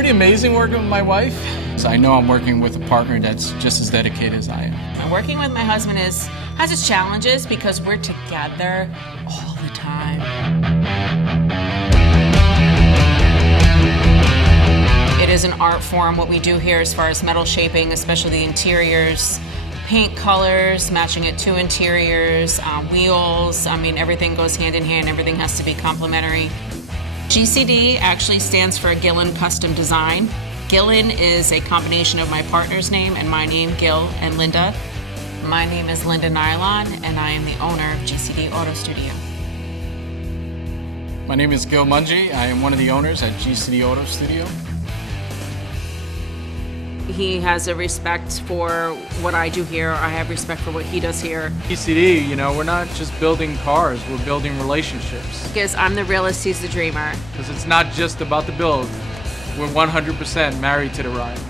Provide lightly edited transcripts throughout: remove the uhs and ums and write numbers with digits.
pretty amazing working with my wife. So I know I'm working with a partner that's just as dedicated as I am. Working with my husband has its challenges because we're together all the time. It is an art form what we do here as far as metal shaping, especially the interiors, paint colors, matching it to interiors, wheels. I mean, everything goes hand in hand. Everything has to be complementary. GCD actually stands for Gillen Custom Design. Gillen is a combination of my partner's name and my name, Gil and Linda. My name is Linda Nylon, and I am the owner of GCD Auto Studio. My name is Gil Mungie. I am one of the owners at GCD Auto Studio. He has a respect for what I do here. I have respect for what he does here. GCD, you know, we're not just building cars, we're building relationships. Because I'm the realist, he's the dreamer. Because it's not just about the build. We're 100% married to the ride.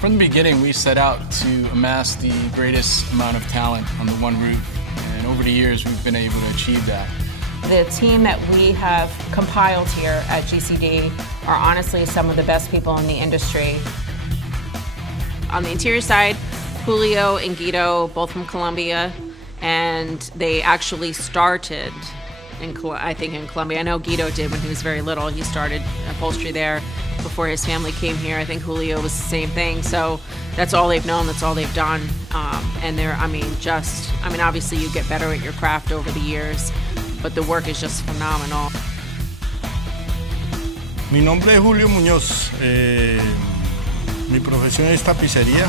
From the beginning, we set out to amass the greatest amount of talent under one roof, and over the years, we've been able to achieve that. The team that we have compiled here at GCD are honestly some of the best people in the industry. On the interior side, Julio and Guido, both from Colombia, and they actually started in Colombia. I know Guido did when he was very little. He started upholstery there before his family came here. I think Julio was the same thing. So that's all they've known, that's all they've done. And they're, obviously you get better at your craft over the years, but the work is just phenomenal. Mi nombre es Julio Muñoz. Mi profesión es tapicería,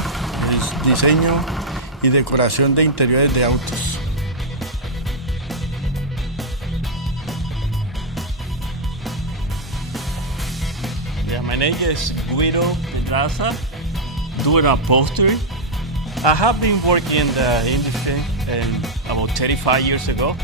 es diseño y decoración de interiores de autos. Yeah, my name is Guido Pedraza, doing upholstery. I have been working in the industry about 35 years ago.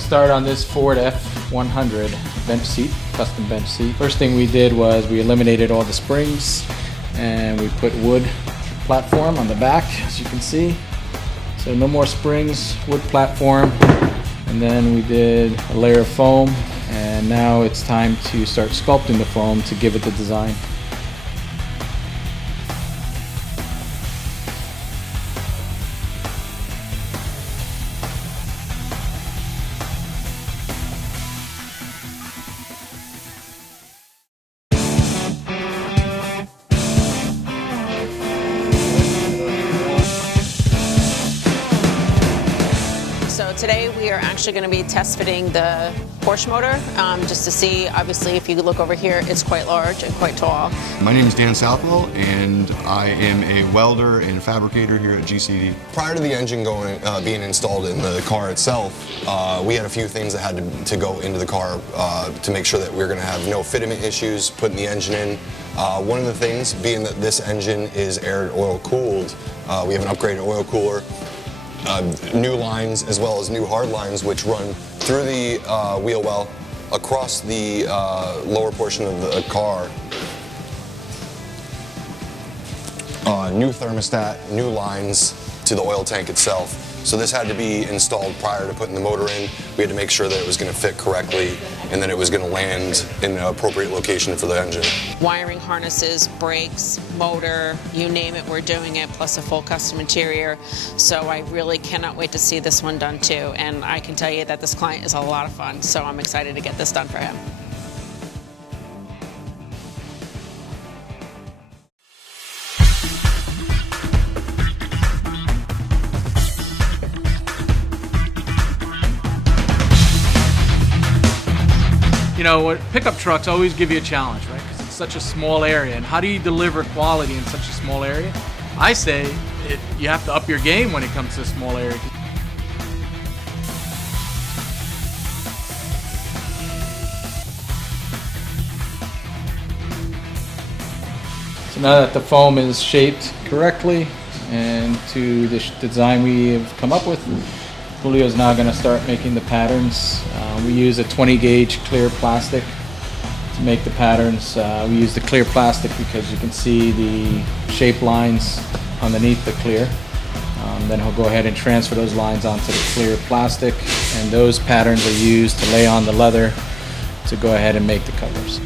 Start on this Ford F100 bench seat, custom bench seat. First thing we did was we eliminated all the springs and we put wood platform on the back, as you can see. So no more springs, wood platform, and then we did a layer of foam, and now it's time to start sculpting the foam to give it the design. So today we are actually going to be test fitting the Porsche motor, just to see, obviously if you look over here, it's quite large and quite tall. My name is Dan Southwell, and I am a welder and fabricator here at GCD. Prior to the engine being installed in the car itself, we had a few things that had to go into the car to make sure that we were going to have no fitment issues putting the engine in. One of the things, being that this engine is air oil cooled, we have an upgraded oil cooler. New lines as well as new hard lines which run through the wheel well across the lower portion of the car. New thermostat, new lines to the oil tank itself. So this had to be installed prior to putting the motor in. We had to make sure that it was going to fit correctly and that it was going to land in an appropriate location for the engine. Wiring harnesses, brakes, motor, you name it, we're doing it, plus a full custom interior. So I really cannot wait to see this one done too. And I can tell you that this client is a lot of fun, so I'm excited to get this done for him. You know, pickup trucks always give you a challenge, right? Because it's such a small area, and how do you deliver quality in such a small area? I say you have to up your game when it comes to a small area. So now that the foam is shaped correctly, and to the design we have come up with. Julio's now going to start making the patterns. We use a 20 gauge clear plastic to make the patterns. We use the clear plastic because you can see the shape lines underneath the clear. Then he'll go ahead and transfer those lines onto the clear plastic, and those patterns are used to lay on the leather to go ahead and make the covers.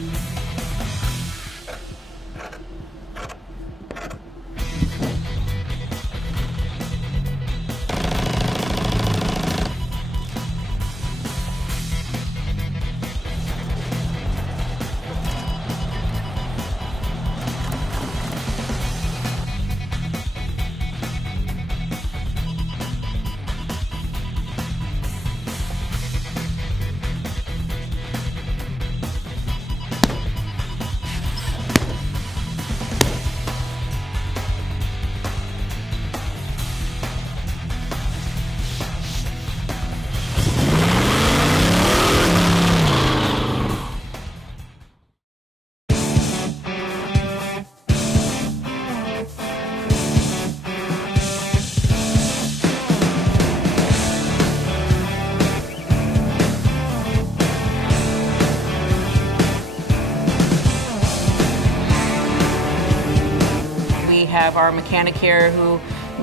Have our mechanic here who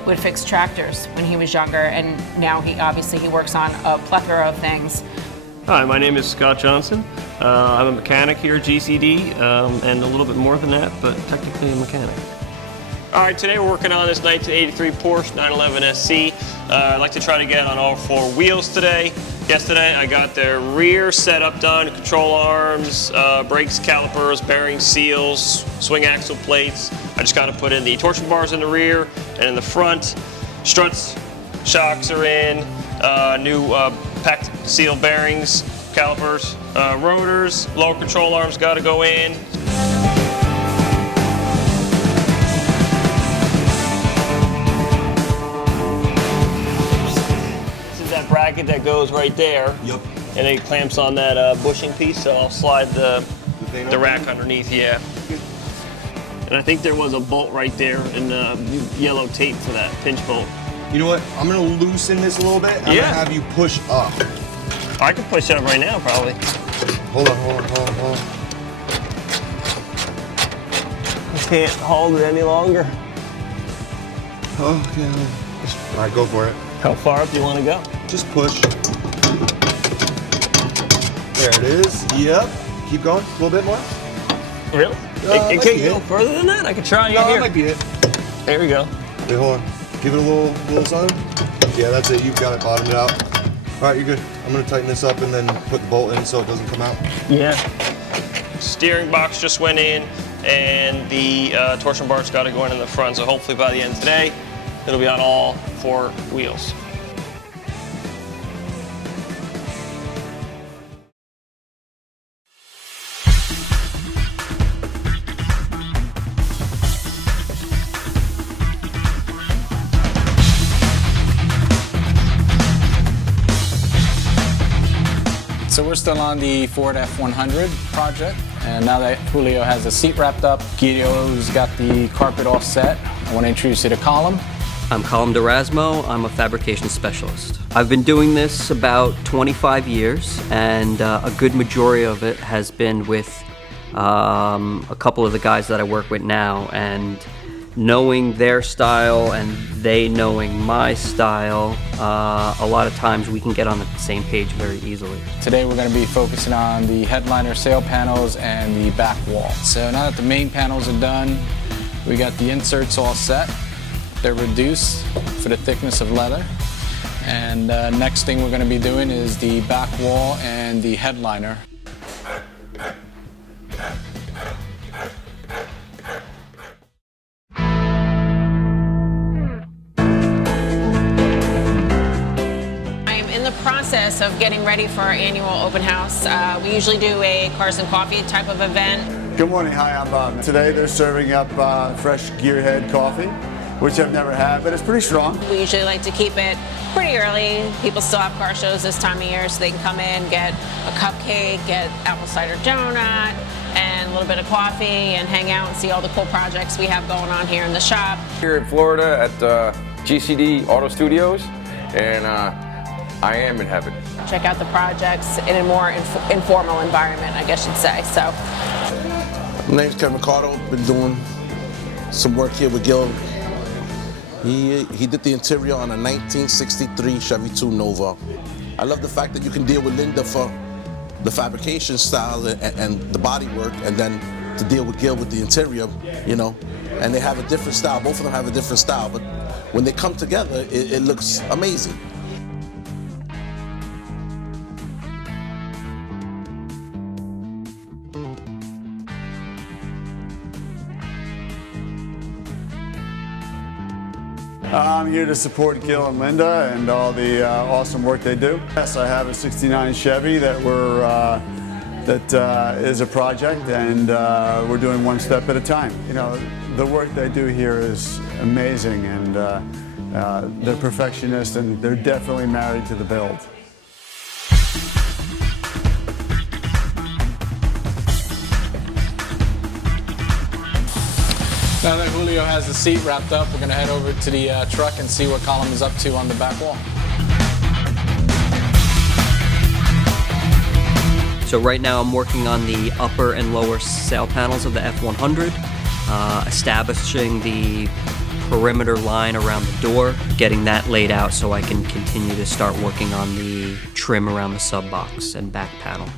would fix tractors when he was younger, and now he works on a plethora of things. Hi, my name is Scott Johnson. I'm a mechanic here at GCD, and a little bit more than that, but technically a mechanic. All right, today we're working on this 1983 Porsche 911 SC. I'd like to try to get on all 4 wheels today. Yesterday I got the rear setup done, control arms, brakes, calipers, bearing seals, swing axle plates. I just got to put in the torsion bars in the rear and in the front. Struts, shocks are in, new packed seal bearings, calipers, rotors, lower control arms got to go in. This is that bracket that goes right there. Yep. And it clamps on that bushing piece, so I'll slide the rack underneath, yeah. And I think there was a bolt right there and yellow tape for that pinch bolt. You know what? I'm gonna loosen this a little bit. I'm gonna have you push up. I can push up right now, probably. Hold on. I can't hold it any longer. Okay. All right, go for it. How far up do you want to go? Just push. There it is. Yep. Keep going. A little bit more. Really? It can't go further than that? I can try No, here. that might be it. There we go. Wait, hold on. Give it a little something. Yeah, that's it. You've got it. Bottomed it out. All right, you're good. I'm gonna tighten this up and then put the bolt in so it doesn't come out. Yeah. Steering box just went in, and the torsion bar's got to go in the front. So hopefully by the end of today, it'll be on all 4 wheels. So we're still on the Ford F100 project, and now that Julio has the seat wrapped up, Guido's got the carpet all set, I want to introduce you to Colin. I'm Colin D'Erasmo. I'm a fabrication specialist. I've been doing this about 25 years, and a good majority of it has been with a couple of the guys that I work with now, and knowing their style and they knowing my style, a lot of times we can get on the same page very easily. Today we're going to be focusing on the headliner sail panels and the back wall. So now that the main panels are done, we got the inserts all set. They're reduced for the thickness of leather. And next thing we're going to be doing is the back wall and the headliner. Process of getting ready for our annual open house. We usually do a cars and coffee type of event. Good morning, hi, I'm Bob. Today they're serving up fresh Gearhead coffee, which I've never had, but it's pretty strong. We usually like to keep it pretty early. People still have car shows this time of year, so they can come in, get a cupcake, get apple cider donut, and a little bit of coffee and hang out and see all the cool projects we have going on here in the shop. Here in Florida at GCD Auto Studios, and I am in heaven. Check out the projects in a more informal environment, I guess you'd say. So, my name's Kevin Ricardo. Been doing some work here with Gil. He did the interior on a 1963 Chevy 2 Nova. I love the fact that you can deal with Linda for the fabrication style and the body work, and then to deal with Gil with the interior, you know. And they have a different style. Both of them have a different style, but when they come together, it looks amazing. I'm here to support Gil and Linda and all the awesome work they do. Yes, I have a '69 Chevy that is a project, and we're doing one step at a time. You know, the work they do here is amazing, and they're perfectionists, and they're definitely married to the build. Now that Julio has the seat wrapped up, we're going to head over to the truck and see what Colin is up to on the back wall. So right now I'm working on the upper and lower sail panels of the F100, establishing the perimeter line around the door, getting that laid out so I can continue to start working on the trim around the sub box and back panel.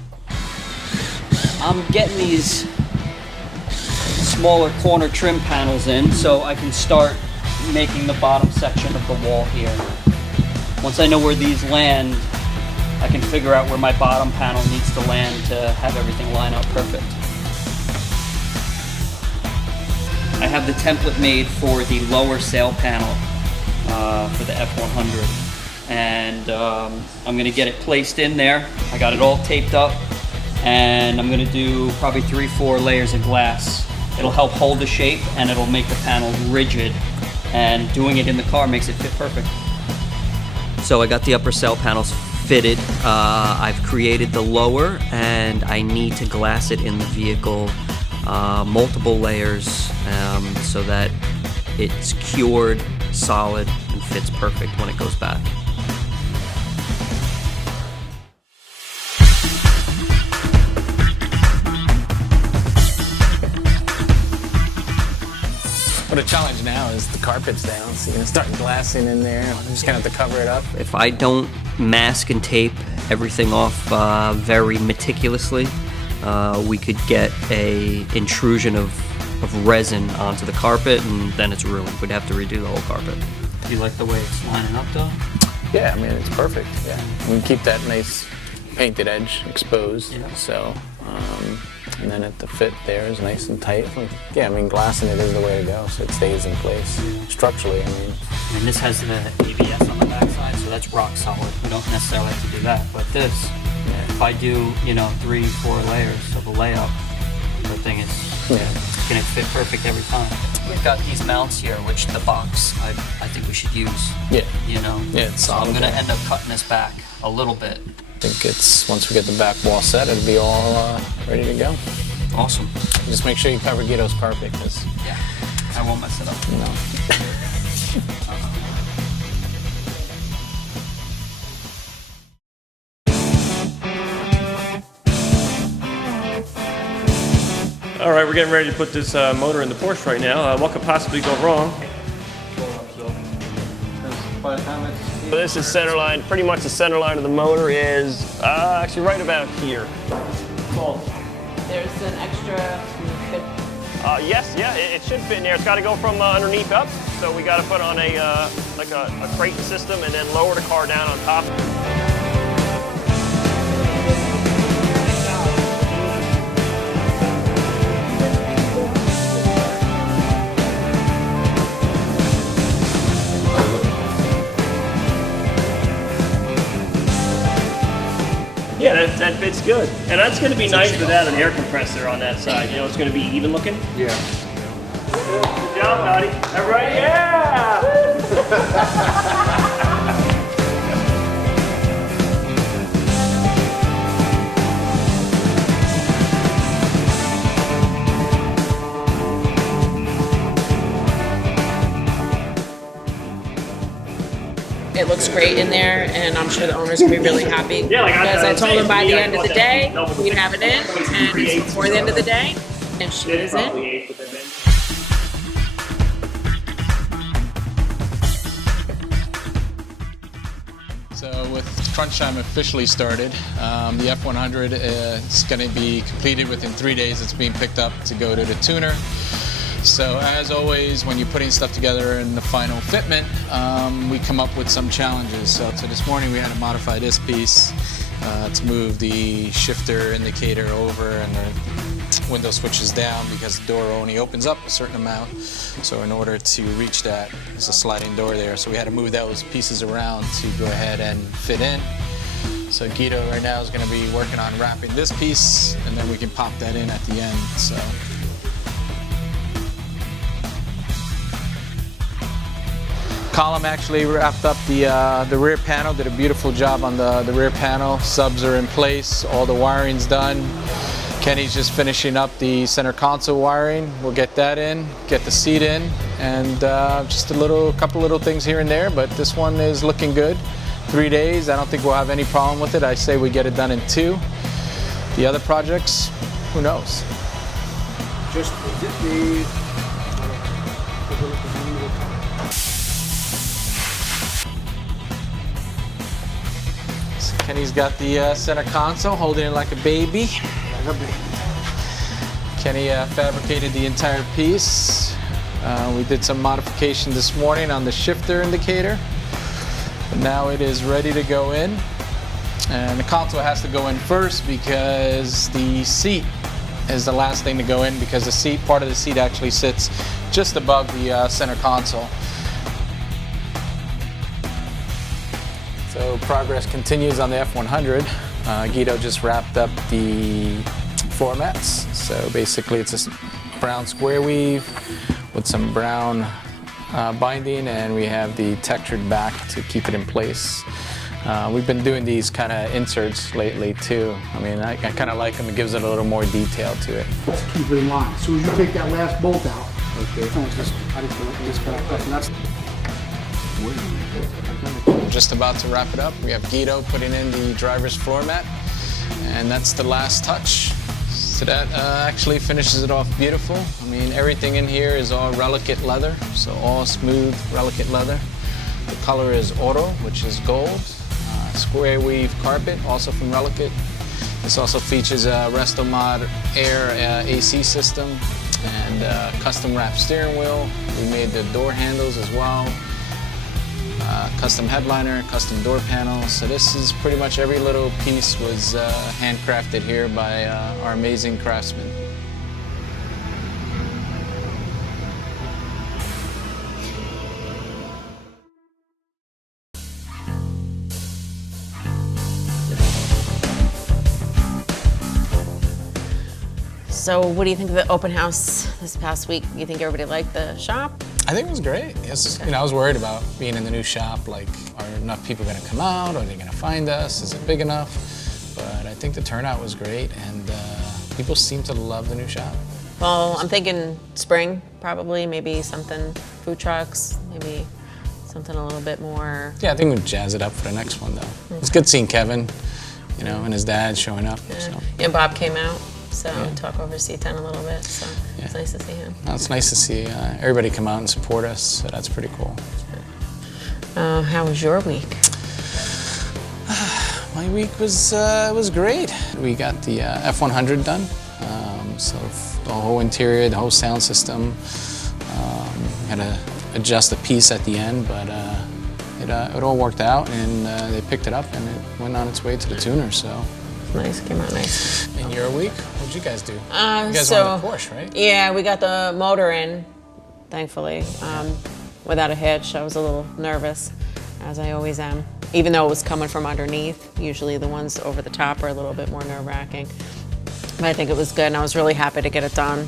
I'm getting these smaller corner trim panels in so I can start making the bottom section of the wall here. Once I know where these land, I can figure out where my bottom panel needs to land to have everything line up perfect. I have the template made for the lower sail panel for the F100, and I'm going to get it placed in there. I got it all taped up, and I'm going to do probably 3-4 layers of glass. It'll help hold the shape, and it'll make the panel rigid, and doing it in the car makes it fit perfect. So I got the upper sail panels fitted. I've created the lower, and I need to glass it in the vehicle, multiple layers, so that it's cured, solid, and fits perfect when it goes back. But the challenge now is the carpet's down, so you're gonna start glassing in there. I'm just gonna have to cover it up. If I don't mask and tape everything off very meticulously, we could get a intrusion of resin onto the carpet, and then it's ruined. We'd have to redo the whole carpet. Do you like the way it's lining up though? Yeah, I mean, it's perfect, yeah. We keep that nice painted edge exposed, Yeah. so, and then the fit there is nice and tight. Yeah, I mean, glassing it is the way to go, so it stays in place. Structurally, I mean. And this has the ABS on the backside, so that's rock solid. We don't necessarily have to do that, but this, if I do, 3-4 layers of a layup, the thing is, it's gonna fit perfect every time. We've got these mounts here, which the box, I think we should use. Yeah. Yeah, it's so solid. I'm gonna end up cutting this back a little bit. I think it's, once we get the back wall set, it'll be all ready to go. Awesome. Just make sure you cover Guido's carpet, because Yeah, I won't mess it up. All right, we're getting ready to put this motor in the Porsche right now. What could possibly go wrong? So this is center line. Pretty much the center line of the motor is actually right about here. there's an extra fit. Yes, yeah, it should fit in there. It's got to go from underneath up. So we got to put on a like a crate system and then lower the car down on top. Yeah, that fits good. And that's going to be nice without an air compressor on that side. It's going to be even looking. Yeah. Good job, Dottie. Everybody, yeah! It looks great in there, and I'm sure the owner's gonna be really happy. Because I told him by the end of the day, we'd have it in, and it's before the end of the day, and she is in. So with crunch time officially started, the F100 is going to be completed within 3 days. It's being picked up to go to the tuner. So as always, when you're putting stuff together in the final fitment, we come up with some challenges. So this morning we had to modify this piece to move the shifter indicator over and the window switches down because the door only opens up a certain amount. So in order to reach that, there's a sliding door there. So we had to move those pieces around to go ahead and fit in. So Guido right now is going to be working on wrapping this piece, and then we can pop that in at the end. So. Column actually wrapped up the rear panel, did a beautiful job on the rear panel. Subs are in place, all the wiring's done. Kenny's just finishing up the center console wiring. We'll get that in, get the seat in, and just a couple little things here and there, but this one is looking good. 3 days, I don't think we'll have any problem with it. I say we get it done in 2. The other projects, who knows? Just So Kenny's got the center console, holding it like a baby. Kenny fabricated the entire piece. We did some modification this morning on the shifter indicator. And now it is ready to go in. And the console has to go in first because the seat is the last thing to go in, because the seat, part of the seat actually sits just above the center console. So progress continues on the F100. Guido just wrapped up the floor mats. So basically it's a brown square weave with some brown binding, and we have the textured back to keep it in place. We've been doing these kind of inserts lately too. I mean, I kind of like them. It gives it a little more detail to it. Let's keep it in line. As soon as you take that last bolt out, okay. I just want to disconnect that, and that's. We're just about to wrap it up. We have Guido putting in the driver's floor mat, and that's the last touch. So that actually finishes it off beautiful. I mean, everything in here is all Relicate leather, so all smooth Relicate leather. The color is Oro, which is gold. Square weave carpet, also from Relicate. This also features a Restomod Air AC system and custom wrapped steering wheel. We made the door handles as well. Custom headliner, custom door panel. So this is pretty much every little piece was handcrafted here by our amazing craftsmen. So what do you think of the open house this past week? You think everybody liked the shop? I think it was great. Yes, you know, I was worried about being in the new shop. Like, are enough people going to come out? Are they going to find us? Is it big enough? But I think the turnout was great, and people seem to love the new shop. Well, I'm thinking spring, probably. Maybe something, food trucks, maybe something a little bit more. Yeah, I think we'll jazz it up for the next one, though. It's good seeing Kevin, you know, and his dad showing up. Yeah, so. yeah, Bob came out. So talk over C10 a little bit, so it's nice to see him. No, it's nice to see everybody come out and support us, so that's pretty cool. How was your week? My week was great. We got the F100 done, so the whole interior, the whole sound system. Had to adjust a piece at the end, but it all worked out, and they picked it up, and it went on its way to the tuner, so. Nice, came out nice. In your week, what'd you guys do? You guys wanted the Porsche, right? Yeah, we got the motor in, thankfully, without a hitch. I was a little nervous, as I always am. Even though it was coming from underneath, usually the ones over the top are a little bit more nerve-wracking. But I think it was good, and I was really happy to get it done,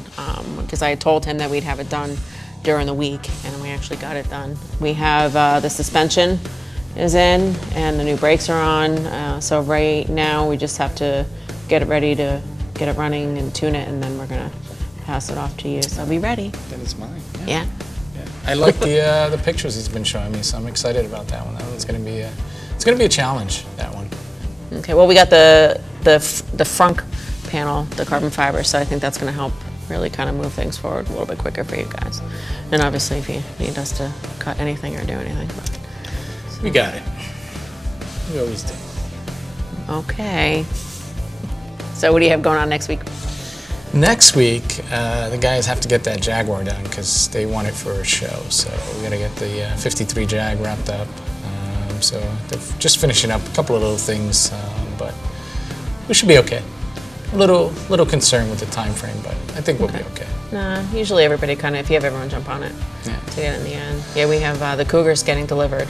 because I had told him that we'd have it done during the week, and we actually got it done. We have the suspension is in, and the new brakes are on. So right now we just have to get it ready to get it running and tune it, and then we're gonna pass it off to you. So be ready. Then it's mine. Yeah. I like the pictures he's been showing me, so I'm excited about that one. That one's going to be a challenge, that one. Okay, well, we got the front panel, the carbon fiber, so I think that's going to help really kind of move things forward a little bit quicker for you guys. And obviously, if you need us to cut anything or do anything. But, We got it. We always do. okay. So what do you have going on next week? Next week, the guys have to get that Jaguar done because they want it for a show. So we got to get the 53 Jag wrapped up. So they're just finishing up a couple of little things, but we should be okay. A little concerned with the time frame, but I think we'll be okay. Nah, usually everybody kind of, if you have everyone jump on it to get it in the end. Yeah, we have the Cougars getting delivered.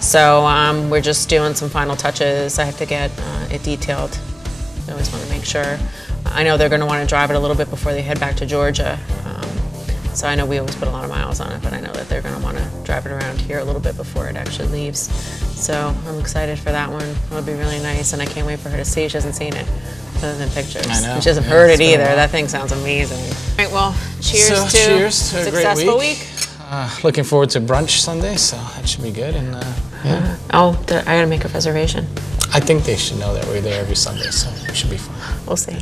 So we're just doing some final touches. I have to get it detailed. I always want to make sure. I know they're going to want to drive it a little bit before they head back to Georgia. So I know we always put a lot of miles on it, but I know that they're going to want to drive it around here a little bit before it actually leaves. So I'm excited for that one. It'll be really nice, and I can't wait for her to see. She hasn't seen it other than pictures. I know. She hasn't heard it either. That thing sounds amazing. All right, well, cheers to a successful great week. Looking forward to brunch Sunday, so that should be good. And yeah. Oh, I got to make a reservation. I think they should know that we're there every Sunday, so it should be fun. We'll see.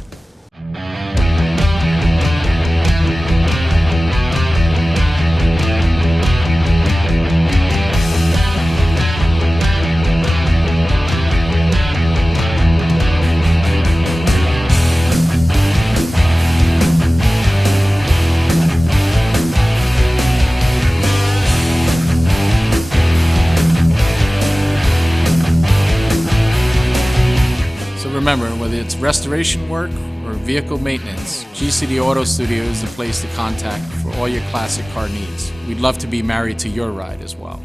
Remember, whether it's restoration work or vehicle maintenance, GCD Auto Studio is the place to contact for all your classic car needs. We'd love to be married to your ride as well.